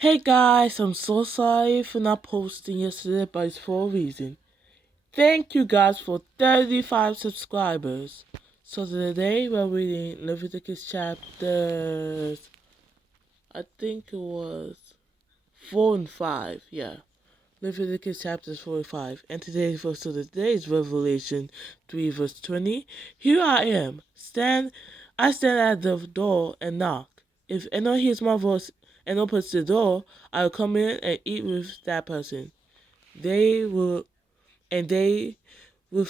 Hey guys, I'm so sorry for not posting yesterday, but it's for a reason. Thank you guys for 35 subscribers. So today we're reading Leviticus chapters, I think it was 4 and 5, yeah. Leviticus chapters 4 and 5. And today's verse of the day is Revelation 3 verse 20. Here I am. I stand at the door and knock. If anyone hears my voice and opens the door, I will come in and eat with that person. They with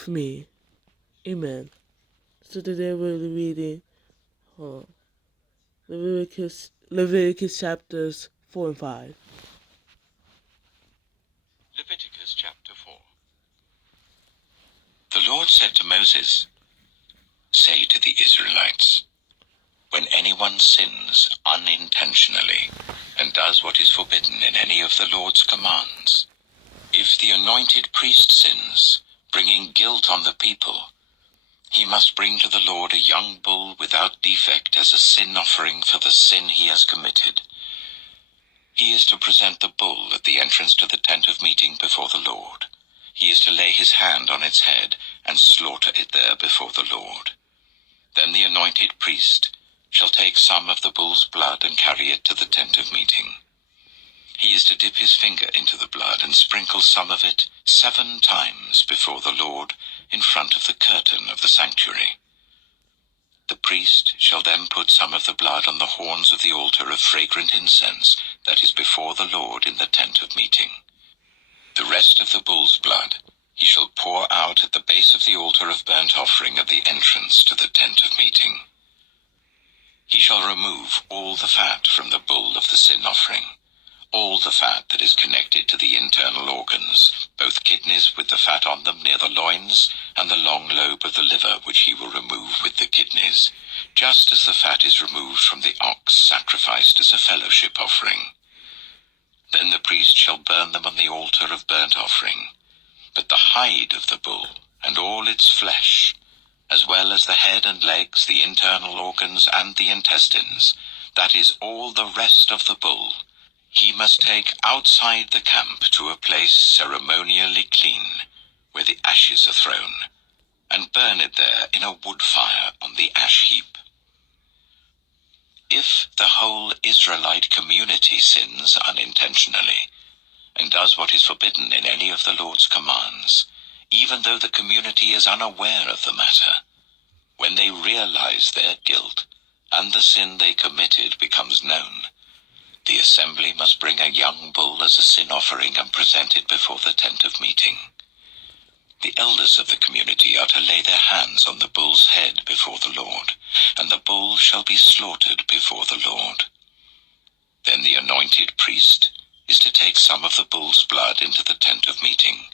me. Amen. So today we're reading Leviticus chapters 4 and 5. Leviticus chapter 4. The Lord said to Moses, "Say to the Israelites, when anyone sins unintentionally and does what is forbidden in any of the Lord's commands, if the anointed priest sins, bringing guilt on the people, he must bring to the Lord a young bull without defect as a sin offering for the sin he has committed. He is to present the bull at the entrance to the tent of meeting before the Lord. He is to lay his hand on its head and slaughter it there before the Lord. Then the anointed priest shall take some of the bull's blood and carry it to the tent of meeting. He is to dip his finger into the blood and sprinkle some of it 7 times before the Lord in front of the curtain of the sanctuary. The priest shall then put some of the blood on the horns of the altar of fragrant incense that is before the Lord in the tent of meeting. The rest of the bull's blood he shall pour out at the base of the altar of burnt offering at the entrance to the tent of meeting. He shall remove all the fat from the bull of the sin offering, all the fat that is connected to the internal organs, both kidneys with the fat on them near the loins, and the long lobe of the liver which he will remove with the kidneys, just as the fat is removed from the ox sacrificed as a fellowship offering. Then the priest shall burn them on the altar of burnt offering. But the hide of the bull, and all its flesh, as well as the head and legs, the internal organs, and the intestines, that is all the rest of the bull, he must take outside the camp to a place ceremonially clean, where the ashes are thrown, and burn it there in a wood fire on the ash heap. If the whole Israelite community sins unintentionally, and does what is forbidden in any of the Lord's commands, even though the community is unaware of the matter, when they realize their guilt and the sin they committed becomes known, the assembly must bring a young bull as a sin offering and present it before the tent of meeting. The elders of the community are to lay their hands on the bull's head before the Lord, and the bull shall be slaughtered before the Lord. Then the anointed priest is to take some of the bull's blood into the tent of meeting.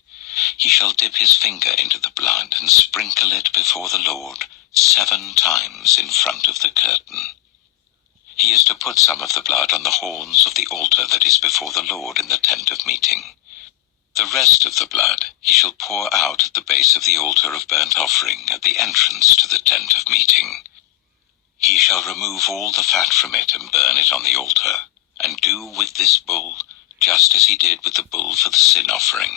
He shall dip his finger into the blood and sprinkle it before the Lord 7 times in front of the curtain. He is to put some of the blood on the horns of the altar that is before the Lord in the tent of meeting. The rest of the blood he shall pour out at the base of the altar of burnt offering at the entrance to the tent of meeting. He shall remove all the fat from it and burn it on the altar, and do with this bull just as he did with the bull for the sin offering.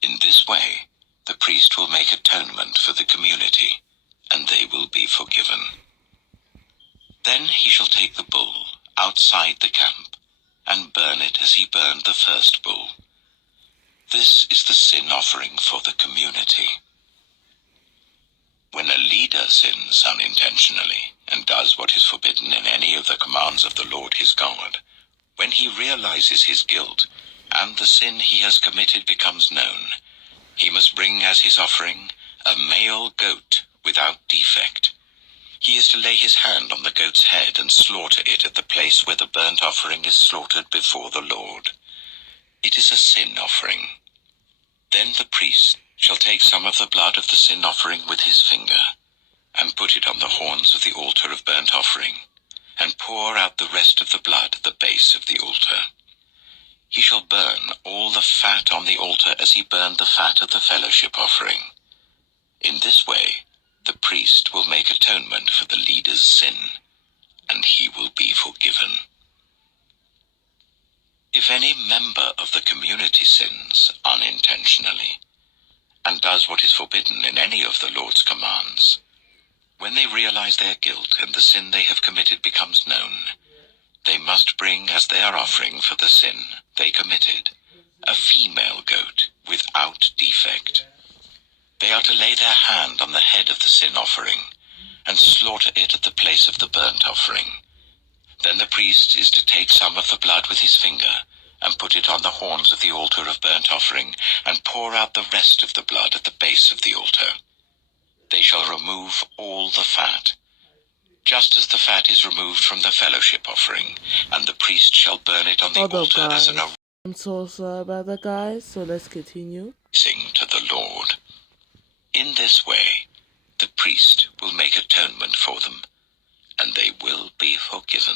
In this way, the priest will make atonement for the community, and they will be forgiven. Then he shall take the bull outside the camp and burn it as he burned the first bull. This is the sin offering for the community. When a leader sins unintentionally and does what is forbidden in any of the commands of the Lord his God, when he realizes his guilt and the sin he has committed becomes known, he must bring as his offering a male goat without defect. He is to lay his hand on the goat's head and slaughter it at the place where the burnt offering is slaughtered before the Lord. It is a sin offering. Then the priest shall take some of the blood of the sin offering with his finger, and put it on the horns of the altar of burnt offering, and pour out the rest of the blood at the base of the altar. He shall burn all the fat on the altar as he burned the fat of the fellowship offering. In this way, the priest will make atonement for the leader's sin, and he will be forgiven. If any member of the community sins unintentionally and does what is forbidden in any of the Lord's commands, when they realize their guilt and the sin they have committed becomes known, they must bring as their offering for the sin they committed a female goat without defect. They are to lay their hand on the head of the sin offering and slaughter it at the place of the burnt offering. Then the priest is to take some of the blood with his finger and put it on the horns of the altar of burnt offering and pour out the rest of the blood at the base of the altar. They shall remove all the fat, just as the fat is removed from the fellowship offering, and the priest shall burn it on the altar as an I'm so sorry about that, guys, so let's continue. Sing to the Lord. In this way, the priest will make atonement for them, and they will be forgiven.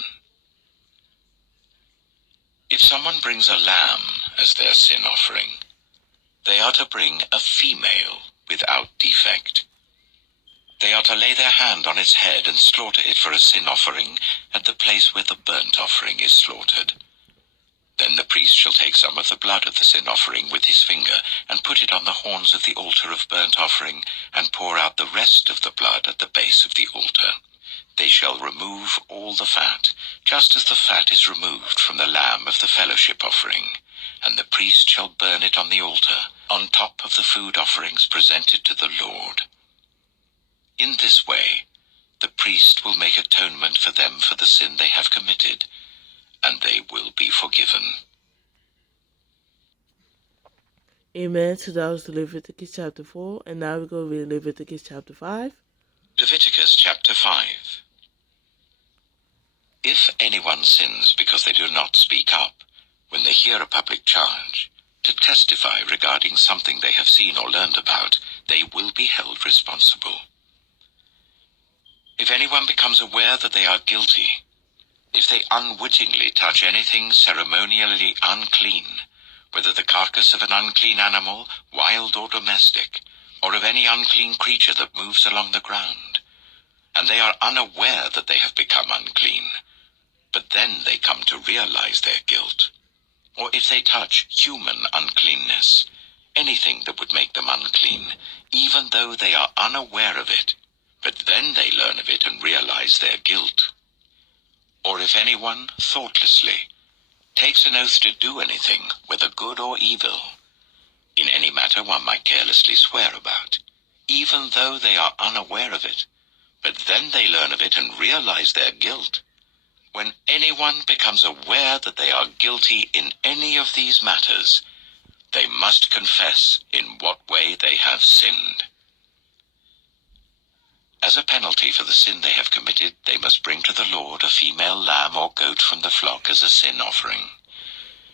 If someone brings a lamb as their sin offering, they are to bring a female without defect. They are to lay their hand on its head and slaughter it for a sin offering at the place where the burnt offering is slaughtered. Then the priest shall take some of the blood of the sin offering with his finger and put it on the horns of the altar of burnt offering and pour out the rest of the blood at the base of the altar. They shall remove all the fat, just as the fat is removed from the lamb of the fellowship offering, and the priest shall burn it on the altar, on top of the food offerings presented to the Lord. In this way, the priest will make atonement for them for the sin they have committed, and they will be forgiven. Amen. So that was Leviticus chapter 4, and now we're going to read Leviticus chapter 5. Leviticus chapter 5. If anyone sins because they do not speak up when they hear a public charge to testify regarding something they have seen or learned about, they will be held responsible. If anyone becomes aware that they are guilty, if they unwittingly touch anything ceremonially unclean, whether the carcass of an unclean animal, wild or domestic, or of any unclean creature that moves along the ground, and they are unaware that they have become unclean, but then they come to realize their guilt, or if they touch human uncleanness, anything that would make them unclean, even though they are unaware of it, but then they learn of it and realize their guilt. Or if anyone, thoughtlessly, takes an oath to do anything, whether good or evil, in any matter one might carelessly swear about, even though they are unaware of it, but then they learn of it and realize their guilt. When anyone becomes aware that they are guilty in any of these matters, they must confess in what way they have sinned. As a penalty for the sin they have committed, they must bring to the Lord a female lamb or goat from the flock as a sin offering,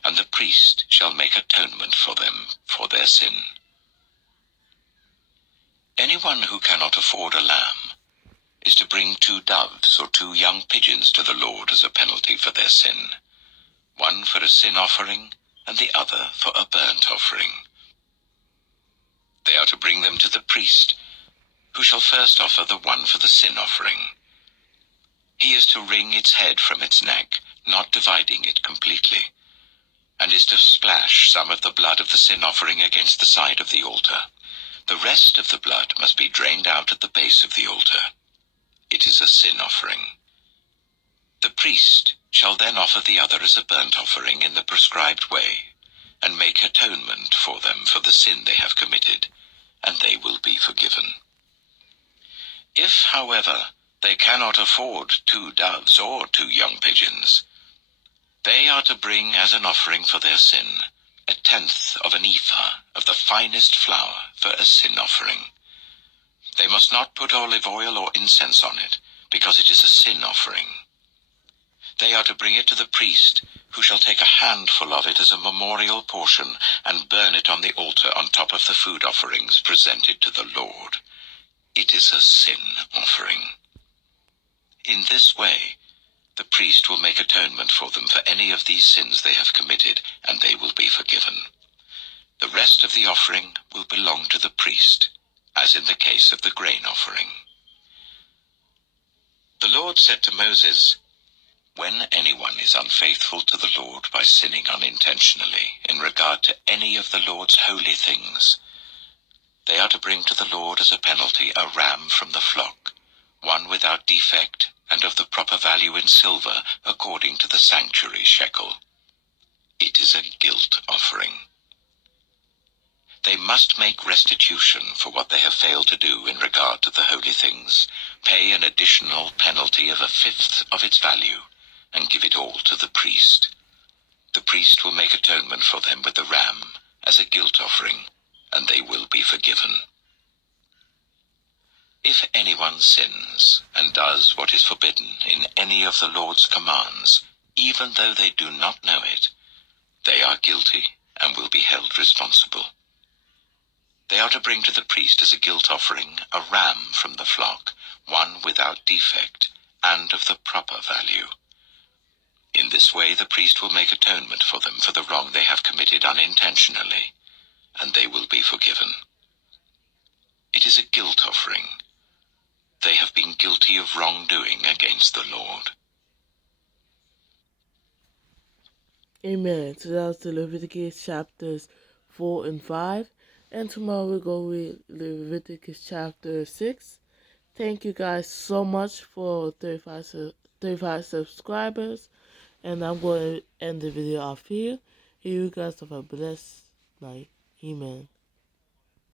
and the priest shall make atonement for them for their sin. Anyone who cannot afford a lamb is to bring 2 doves or 2 young pigeons to the Lord as a penalty for their sin, one for a sin offering and the other for a burnt offering. They are to bring them to the priest, who shall first offer the one for the sin offering. He is to wring its head from its neck, not dividing it completely, and is to splash some of the blood of the sin offering against the side of the altar. The rest of the blood must be drained out at the base of the altar. It is a sin offering. The priest shall then offer the other as a burnt offering in the prescribed way, and make atonement for them for the sin they have committed, and they will be forgiven. If, however, they cannot afford 2 doves or 2 young pigeons, they are to bring as an offering for their sin 1/10 of an ephah of the finest flour for a sin offering. They must not put olive oil or incense on it, because it is a sin offering. They are to bring it to the priest, who shall take a handful of it as a memorial portion and burn it on the altar on top of the food offerings presented to the Lord. It is a sin offering. In this way, the priest will make atonement for them for any of these sins they have committed, and they will be forgiven. The rest of the offering will belong to the priest, as in the case of the grain offering. The Lord said to Moses, When anyone is unfaithful to the Lord by sinning unintentionally in regard to any of the Lord's holy things, they are to bring to the Lord as a penalty a ram from the flock, one without defect and of the proper value in silver according to the sanctuary shekel. It is a guilt offering. They must make restitution for what they have failed to do in regard to the holy things, pay an additional penalty of 1/5 of its value, and give it all to the priest. The priest will make atonement for them with the ram as a guilt offering, and they will be forgiven. If anyone sins and does what is forbidden in any of the Lord's commands, even though they do not know it, they are guilty and will be held responsible. They are to bring to the priest as a guilt offering a ram from the flock, one without defect and of the proper value. In this way the priest will make atonement for them for the wrong they have committed unintentionally, and they will be forgiven. It is a guilt offering. They have been guilty of wrongdoing against the Lord. Amen. So that was the Leviticus chapters 4 and 5. And tomorrow we'll go with Leviticus chapter 6. Thank you guys so much for 35 subscribers. And I'm going to end the video off here. You guys have a blessed night. Amen.